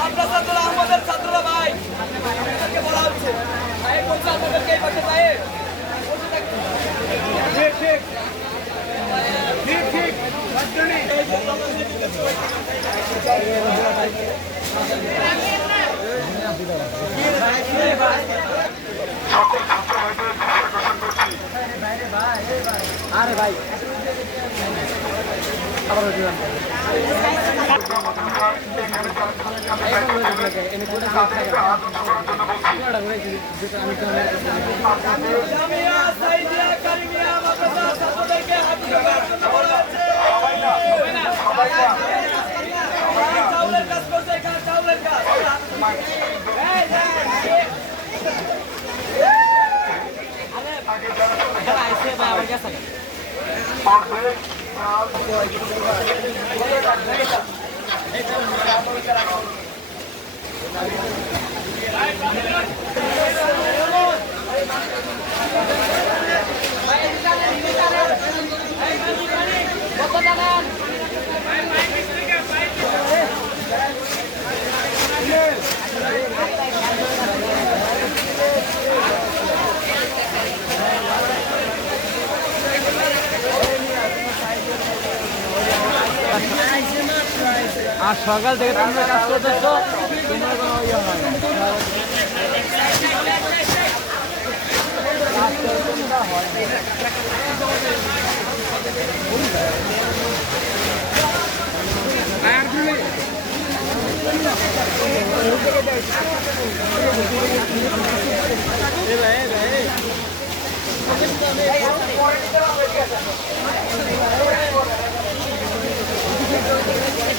আহমদের ছাত্ররা ভাই আপনাদেরকে বলা হচ্ছে। ভাই বলছে আপনাদেরকে এই পাশে ভাই। ঠিক ঠিক। ঠিক ঠিক। জামিয়া সাইদিয়া কারিমিয়া মাদ্রাসা ছাত্রদেরকে হাত জোগাড় জন্য বলা হচ্ছে চাউলের কাজ করছে এখানে চাউলের কাজ এই, এই, আর সকাল থেকে তোমরা কাজ করতেছো তোমার কোনো ইয়ে হয়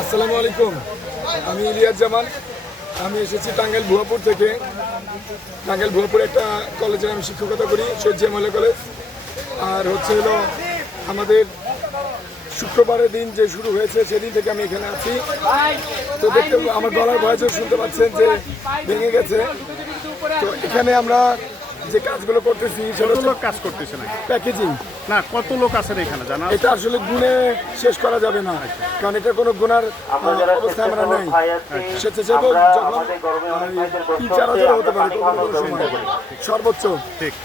আসসালামু আলাইকুম। আমি ইলিয়াস জামান। আমি এসেছি টাঙ্গাইল ভুয়াপুর থেকে। টাঙ্গাইল ভুয়াপুর একটা কলেজে আমি শিক্ষকতা করি শহীদ জামালা কলেজ আর হচ্ছে হলো আমাদের শুক্রবারের দিন যে শুরু হয়েছে, সেদিন থেকে আমি এখানে আছি। তো দেখতে আমার গলার ভয়েসও শুনতে পাচ্ছেন যে ভেঙে গেছে। তো এখানে আমরা যে কাজগুলো করতেছি কত লোক কাজ করতেছে না প্যাকেজিং না কত লোক আছেন এখানে জানা? এটা আসলে গুণে শেষ করা যাবে না কারণ এটা কোনো গুণার অবস্থা আমরা নেই। স্বেচ্ছাসেবক যখন তিন চার হাজার হতে পারে সর্বোচ্চ।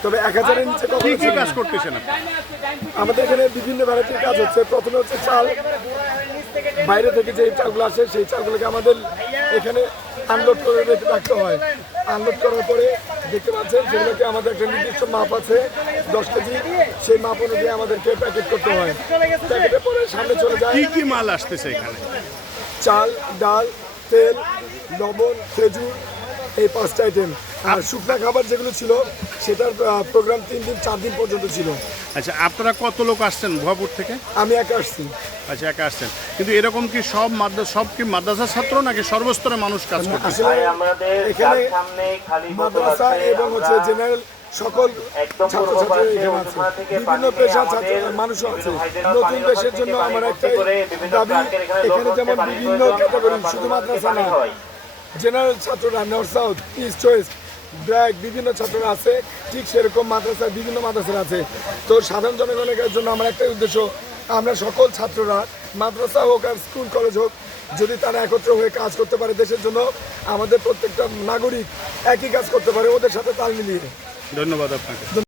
তবে এক হাজারের নিচে কি কখনো কি কাজ না। আমাদের এখানে বিভিন্ন ভ্যারাইটির কাজ হচ্ছে। প্রথমে হচ্ছে চাল। বাইরে থেকে যে চালগুলো আসে সেই চালগুলোকে আমাদের এখানে আনলোড করে রেখে রাখতে হয়। আনলোড করার পরে দেখতে পাচ্ছেন সেগুলোকে আমাদের একটা নির্দিষ্ট মাপ আছে দশ কেজি সেই মাপ অনুযায়ী আমাদেরকে প্যাকেট করতে হয়। প্যাকেটের পরে সামনে চলে যায় কি কি মাল আসতেছে এখানে? চাল ডাল তেল লবণ খেজুর এই পাঁচটা আইটেম আর শুকনা খাবার যেগুলো ছিল সেটার প্রোগ্রাম তিন দিন চার দিন পর্যন্ত ছিল। আচ্ছা আপনারা কত লোক আসছেন ভুয়াপুর থেকে? আমি একা আসছি। আচ্ছা একা আসছেন। কিন্তু এরকম কি সব মাদ্রাসা সব কি মাদ্রাসার ছাত্র নাকি সর্বস্তরে মানুষ কাজ করছে এখানে মাদ্রাসা এবং হচ্ছে জেনারেল সকল ছাত্রছাত্রী এখানে আছে। বিভিন্ন পেশার ছাত্র মানুষও আছে। নতুন দেশের জন্য আমার একটাই দাবি এখানে যেমন বিভিন্ন ক্যাটাগরি শুধু মাদ্রাসা না। জেনারেল ছাত্ররা North South East West BRAC বিভিন্ন ছাত্ররা আছে। ঠিক সেরকম মাদ্রাসা বিভিন্ন মাদ্রাসার আছে। তো সাধারণ জনগণের জন্য আমার একটাই উদ্দেশ্য আমরা সকল ছাত্ররা, মাদ্রাসা হোক আর স্কুল, কলেজ হোক, যদি তারা একত্র হয়ে কাজ করতে পারে দেশের জন্য, আমাদের প্রত্যেকটা নাগরিক একই কাজ করতে পারে, ওদের সাথে তাল মিলিয়ে। ধন্যবাদ আপনাকে।